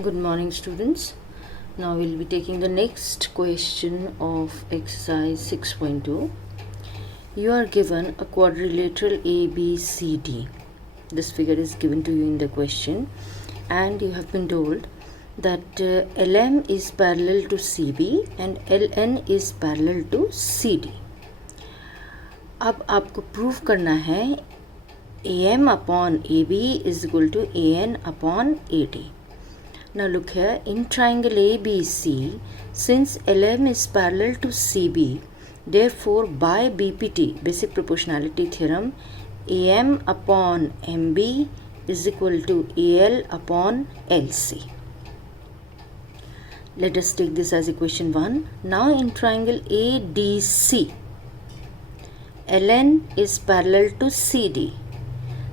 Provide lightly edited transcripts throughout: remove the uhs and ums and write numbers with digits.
Good morning, students. Now we'll be taking the next question of exercise 6.2. You are given a quadrilateral ABCD. This figure is given to you in the question, and you have been told that LM is parallel to CB and LN is parallel to CD. अब आपको prove करना है AM upon AB is equal to AN upon AD. Now look here, in triangle ABC, since LM is parallel to CB, therefore by BPT, basic proportionality theorem, AM upon MB is equal to AL upon LC. Let us take this as equation 1. Now in triangle ADC, LN is parallel to CD.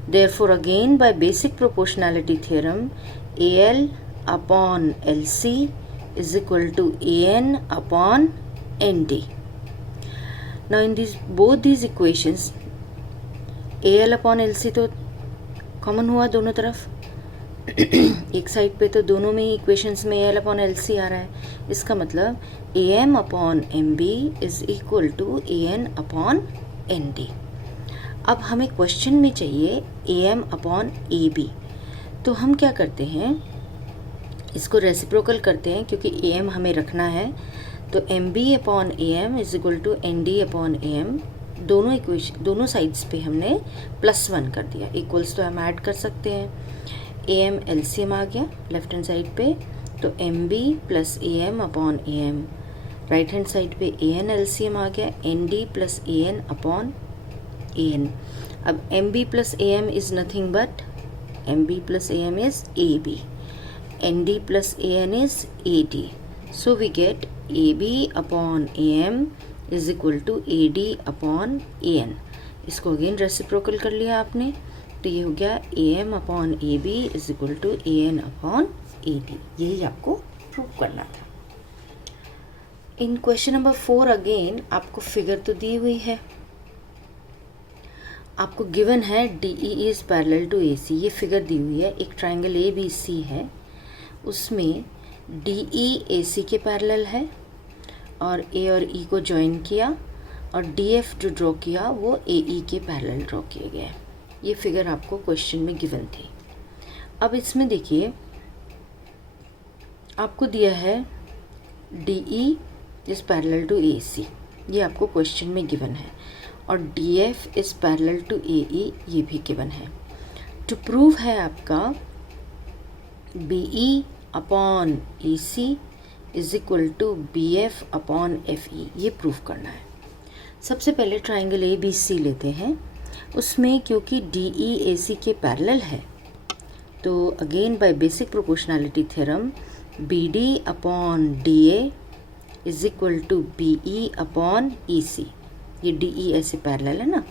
Therefore again by basic proportionality theorem, AL upon LC is equal to AN upon ND. Now in both these equations, AL upon LC तो common हुआ दोनों तरफ. एक side पे तो दोनों में equations में AL upon LC आ रहा है. इसका मतलब AM upon MB is equal to AN upon ND. अब हमें क्वेश्चन में चाहिए AM upon AB. तो हम क्या करते हैं, इसको रेसिप्रोकल करते हैं क्योंकि AM हमें रखना है. तो MB upon AM is equal to ND upon AM. दोनों इक्वेशन दोनों साइड्स पे हमने +1 कर दिया. इक्वल्स तो हम ऐड कर सकते हैं. AM LCM आ गया लेफ्ट हैंड साइड पे, तो MB plus AM upon AM. Right hand side पे AN LCM आ गया, ND plus AN upon AN. अब MB plus AM is nothing but MB plus AM is AB. ND plus AN is AD. So we get AB upon AM is equal to AD upon AN. इसको again reciprocal कर लिया आपने, तो ये हो गया AM upon AB is equal to AN upon AD. यही आपको प्रूव करना था. इन क्वेश्चन नंबर 4 अगेन आपको फिगर तो दी हुई है, आपको गिवन है DE is parallel to AC. ये फिगर दी हुई है, एक ट्राइंगल ABC है, उसमें DE AC के पैरेलल है और A और E को ज्वाइन किया और DF जो ड्रॉ किया वो AE के पैरेलल ड्रॉ किए गए. ये फिगर आपको क्वेश्चन में गिवन थी. अब इसमें देखिए आपको दिया है DE is parallel to AC, ये आपको क्वेश्चन में गिवन है, और DF is parallel to AE, ये भी गिवन है. टू प्रूव है आपका BE upon EC is equal to BF upon FE. ये प्रूफ करना है. सबसे पहले ट्राइंगल ABC लेते हैं. उसमें क्योंकि DE AC के पैरेलल है, तो again by basic proportionality theorem BD upon DA is equal to BE upon EC. ये DE ऐसे पैरेलल है ना,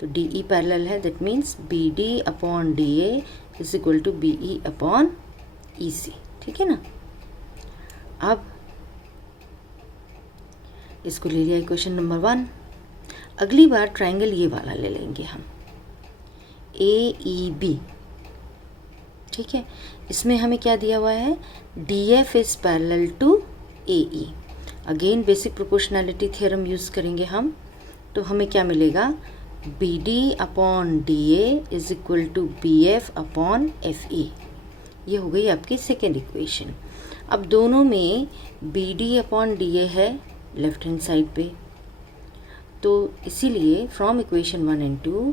तो DE पैरेलल है, that means BD upon DA is equal to BE upon EC. ठीक है ना. अब इसको ले लिया इक्वेशन नंबर 1. अगली बार ट्राइंगल ये वाला ले लेंगे हम, AEB. ठीक है, इसमें हमें क्या दिया हुआ है, DF is parallel to AE. Again basic proportionality theorem use करेंगे हम, तो हमें क्या मिलेगा, BD upon DA is equal to BF upon FE. ये हो गई आपकी सेकेंड इक्वेशन. अब दोनों में BD अपॉन DA है लेफ्ट हैंड साइड पे, तो इसीलिए from equation 1 and 2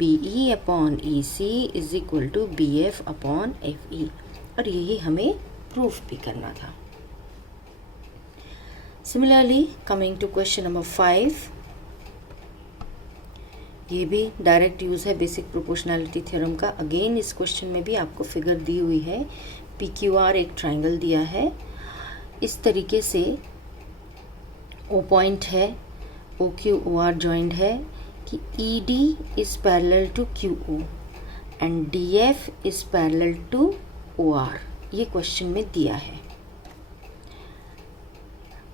BE upon EC is equal to BF upon FE. और यही हमें प्रूफ भी करना था. Similarly coming to question number 5, ये भी डायरेक्ट यूज़ है बेसिक प्रोपोर्शनैलिटी थ्योरम का. अगेन इस क्वेश्चन में भी आपको फिगर दी हुई है, PQR एक ट्राइंगल दिया है. इस तरीके से O पॉइंट है, OQ OR जॉइंट है कि ED is parallel to QO and DF is parallel to OR. ये क्वेश्चन में दिया है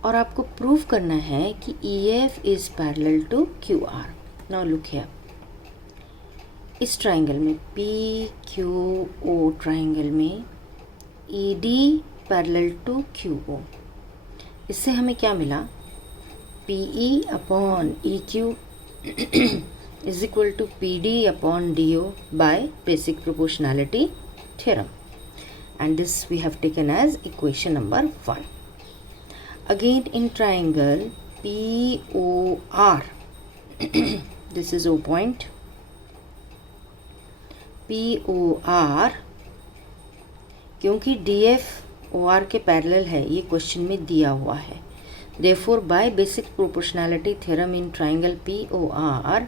और आपको प्रूव करना है कि EF is parallel to QR. Now look here, इस ट्राइंगल में PQO ट्राइंगल में ED पैरेलल टू QO। इससे हमें क्या मिला, PE upon EQ is equal to PD upon DO by basic proportionality theorem, and this we have taken as equation number 1. Again in triangle POR this is O point, POR क्योंकि DF OR के parallel है, ये question में दिया हुआ है। Therefore by basic proportionality theorem in triangle POR,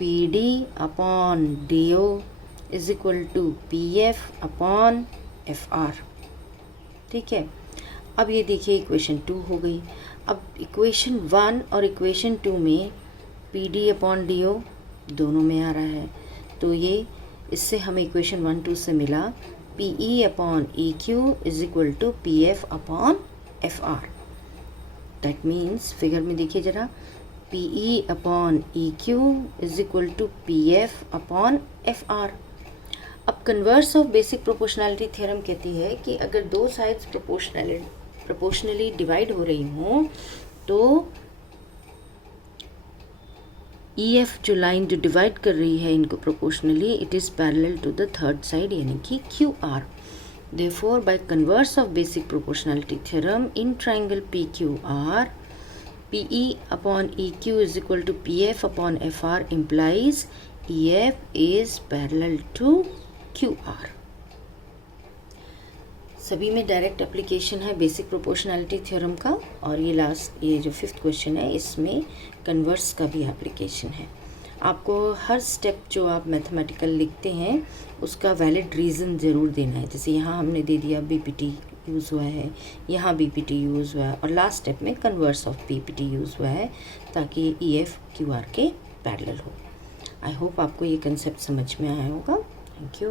PD upon DO is equal to PF upon FR। ठीक है, अब ये देखिए इक्वेशन 2 हो गई। अब इक्वेशन 1 और इक्वेशन 2 में PD अपॉन DO दोनों में आ रहा है, तो ये इससे हमें इक्वेशन 1 2 से मिला PE upon EQ is equal to PF upon FR। That means figure में देखिए जरा, PE upon EQ is equal to PF upon FR। अब converse of basic proportionality theorem कहती है कि अगर दो साइड्स प्रोपोर्शनली डिवाइड हो रही हों तो EF जो लाइन जो डिवाइड कर रही है इनको proportionally, it is parallel to the third side यानी कि QR। Therefore by converse of basic proportionality theorem in triangle PQR, PE upon EQ is equal to PF upon FR implies EF is parallel to QR। सभी में direct application है basic proportionality theorem का, और ये last ये जो 5th question है इसमें कन्वर्स का भी एप्लीकेशन है। आपको हर स्टेप जो आप मैथमेटिकल लिखते हैं उसका वैलिड रीज़न ज़रूर देना है। जैसे यहाँ हमने दे दिया BPT यूज़ हुआ है, यहाँ BPT यूज़ हुआ है, और लास्ट स्टेप में कन्वर्स ऑफ BPT यूज़ हुआ है ताकि EF QR के पैरेलल हो। आई होप आपको ये कंसेप्ट समझ में आया होगा। Thank you.